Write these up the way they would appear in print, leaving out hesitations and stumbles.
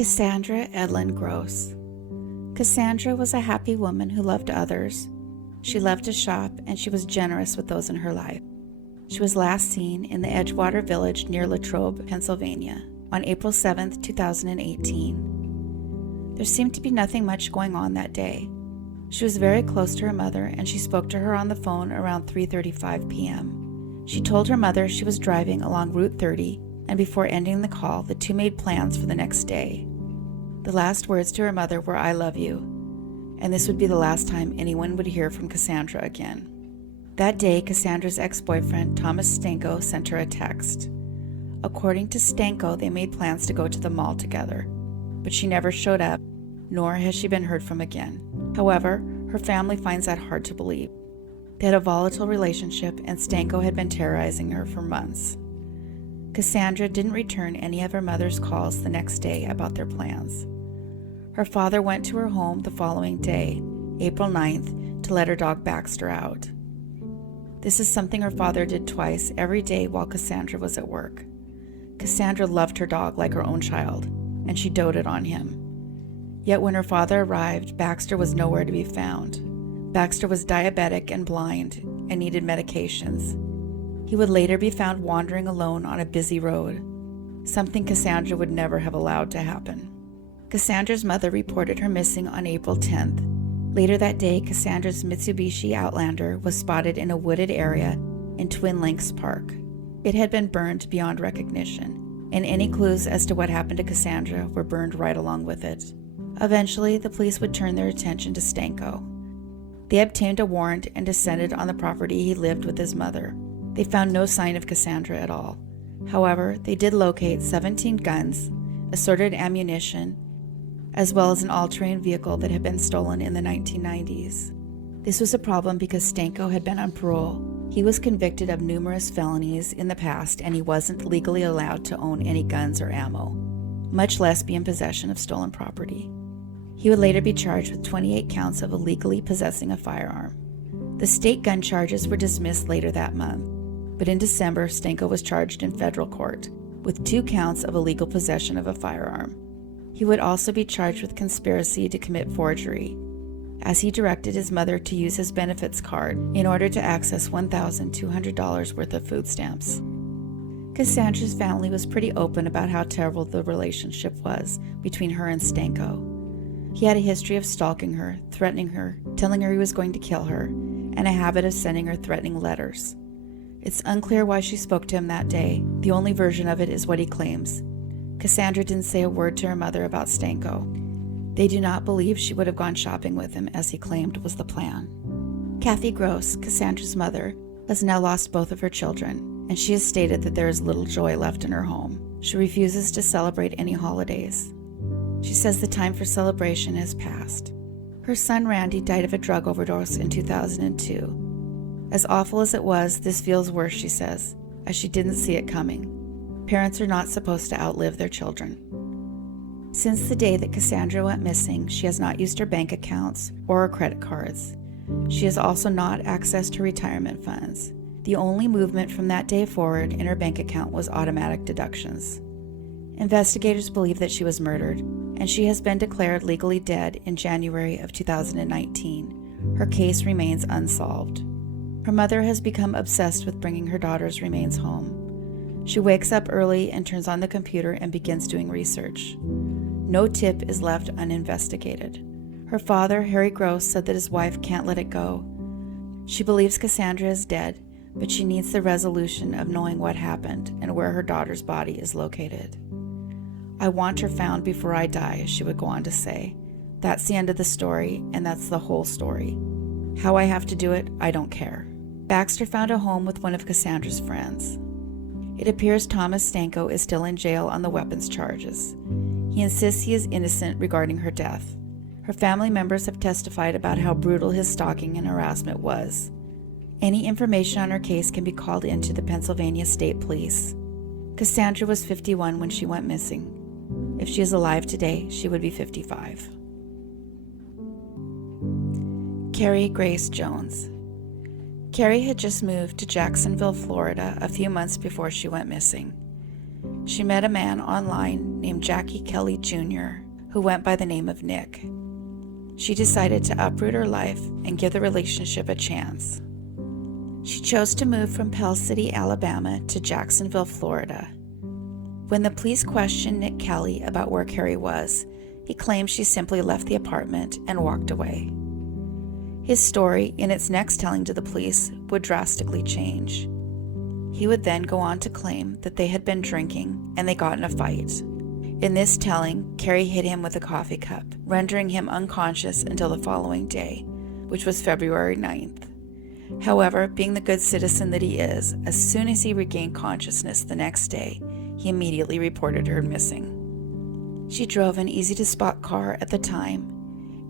Cassandra Edlin Gross. Cassandra was a happy woman who loved others. She loved to shop, and she was generous with those in her life. She was last seen in the Edgewater village near Latrobe, Pennsylvania, on April 7, 2018. There seemed to be nothing much going on that day. She was very close to her mother, and she spoke to her on the phone around 3:35 p.m. She told her mother she was driving along Route 30, and before ending the call, the two made plans for the next day. The last words to her mother were, "I love you," and this would be the last time anyone would hear from Cassandra again. That day, Cassandra's ex-boyfriend, Thomas Stanko, sent her a text. According to Stanko, they made plans to go to the mall together, but she never showed up, nor has she been heard from again. However, her family finds that hard to believe. They had a volatile relationship, and Stanko had been terrorizing her for months. Cassandra didn't return any of her mother's calls the next day about their plans. Her father went to her home the following day, April 9th, to let her dog Baxter out. This is something her father did twice every day while Cassandra was at work. Cassandra loved her dog like her own child, and she doted on him. Yet when her father arrived, Baxter was nowhere to be found. Baxter was diabetic and blind and needed medications. He would later be found wandering alone on a busy road, something Cassandra would never have allowed to happen. Cassandra's mother reported her missing on April 10th. Later that day, Cassandra's Mitsubishi Outlander was spotted in a wooded area in Twin Lakes Park. It had been burned beyond recognition, and any clues as to what happened to Cassandra were burned right along with it. Eventually, the police would turn their attention to Stanko. They obtained a warrant and descended on the property he lived with his mother. They found no sign of Cassandra at all. However, they did locate 17 guns, assorted ammunition, as well as an all-terrain vehicle that had been stolen in the 1990s. This was a problem because Stanko had been on parole. He was convicted of numerous felonies in the past, and he wasn't legally allowed to own any guns or ammo, much less be in possession of stolen property. He would later be charged with 28 counts of illegally possessing a firearm. The state gun charges were dismissed later that month, but in December, Stanko was charged in federal court with 2 counts of illegal possession of a firearm. He would also be charged with conspiracy to commit forgery, as he directed his mother to use his benefits card in order to access $1,200 worth of food stamps. Cassandra's family was pretty open about how terrible the relationship was between her and Stanko. He had a history of stalking her, threatening her, telling her he was going to kill her, and a habit of sending her threatening letters. It's unclear why she spoke to him that day. The only version of it is what he claims. Cassandra didn't say a word to her mother about Stanko. They do not believe she would have gone shopping with him, as he claimed was the plan. Kathy Gross, Cassandra's mother, has now lost both of her children, and she has stated that there is little joy left in her home. She refuses to celebrate any holidays. She says the time for celebration has passed. Her son Randy died of a drug overdose in 2002. As awful as it was, this feels worse, she says, as she didn't see it coming. Parents are not supposed to outlive their children. Since the day that Cassandra went missing, she has not used her bank accounts or her credit cards. She has also not accessed her retirement funds. The only movement from that day forward in her bank account was automatic deductions. Investigators believe that she was murdered, and she has been declared legally dead in January of 2019. Her case remains unsolved. Her mother has become obsessed with bringing her daughter's remains home. She wakes up early and turns on the computer and begins doing research. No tip is left uninvestigated. Her father, Harry Gross, said that his wife can't let it go. She believes Cassandra is dead, but she needs the resolution of knowing what happened and where her daughter's body is located. "I want her found before I die," she would go on to say. "That's the end of the story, and that's the whole story. How I have to do it, I don't care." Baxter found a home with one of Cassandra's friends. It appears Thomas Stanko is still in jail on the weapons charges. He insists he is innocent regarding her death. Her family members have testified about how brutal his stalking and harassment was. Any information on her case can be called into the Pennsylvania State Police. Cassandra was 51 when she went missing. If she is alive today, she would be 55. Kerry Grace Jones. Kerry had just moved to Jacksonville, Florida a few months before she went missing. she met a man online named Jackie Kelly Jr., who went by the name of Nick. She decided to uproot her life and give the relationship a chance. She chose to move from Pell City, Alabama to Jacksonville, Florida. When the police questioned Nick Kelly about where Kerry was, he claimed she simply left the apartment and walked away. His story, in its next telling to the police, would drastically change. He would then go on to claim that they had been drinking and they got in a fight. In this telling, Kerry hit him with a coffee cup, rendering him unconscious until the following day, which was February 9th. However, being the good citizen that he is, as soon as he regained consciousness the next day, he immediately reported her missing. She drove an easy-to-spot car at the time,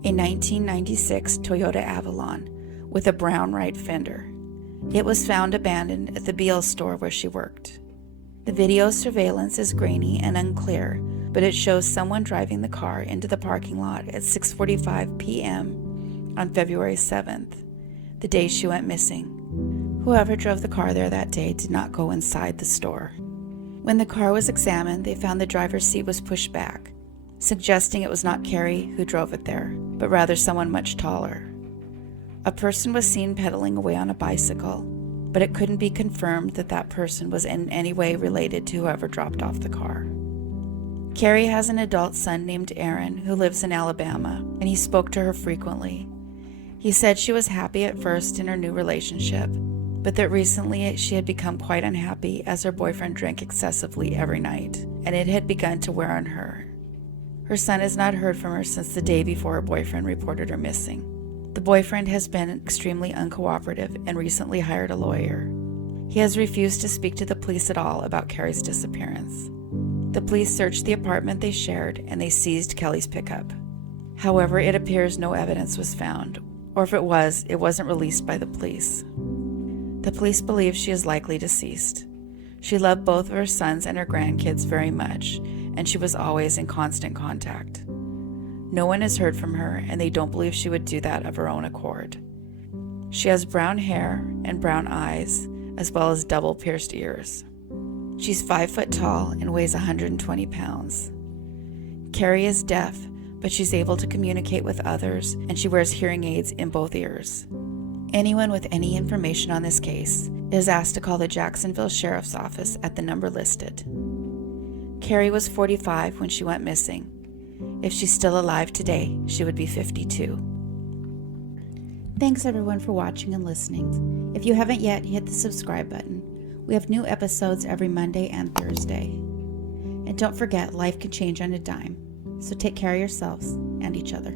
a 1996 Toyota Avalon with a brown right fender. It was found abandoned at the Beal store where she worked. The video surveillance is grainy and unclear, but it shows someone driving the car into the parking lot at 6:45 p.m. on February 7th, the day she went missing. Whoever drove the car there that day did not go inside the store. When the car was examined, they found the driver's seat was pushed back, suggesting it was not Kerry who drove it there, but rather someone much taller. A person was seen pedaling away on a bicycle, but it couldn't be confirmed that that person was in any way related to whoever dropped off the car. Kerry has an adult son named Aaron who lives in Alabama, and he spoke to her frequently. He said she was happy at first in her new relationship, but that recently she had become quite unhappy as her boyfriend drank excessively every night, and it had begun to wear on her. Her son has not heard from her since the day before her boyfriend reported her missing. The boyfriend has been extremely uncooperative and recently hired a lawyer. He has refused to speak to the police at all about Kerry's disappearance. The police searched the apartment they shared and they seized Kelly's pickup. However, it appears no evidence was found, or if it was, it wasn't released by the police. The police believe she is likely deceased. She loved both of her sons and her grandkids very much, and she was always in constant contact. No one has heard from her, and they don't believe she would do that of her own accord. She has brown hair and brown eyes, as well as double pierced ears. She's 5 foot tall and weighs 120 pounds. Kerry is deaf, but she's able to communicate with others, and she wears hearing aids in both ears. Anyone with any information on this case is asked to call the Jacksonville Sheriff's Office at the number listed. Kerry was 45 when she went missing. If she's still alive today, she would be 52. Thanks everyone for watching and listening. If you haven't yet, hit the subscribe button. We have new episodes every Monday and Thursday. And don't forget, life can change on a dime. So take care of yourselves and each other.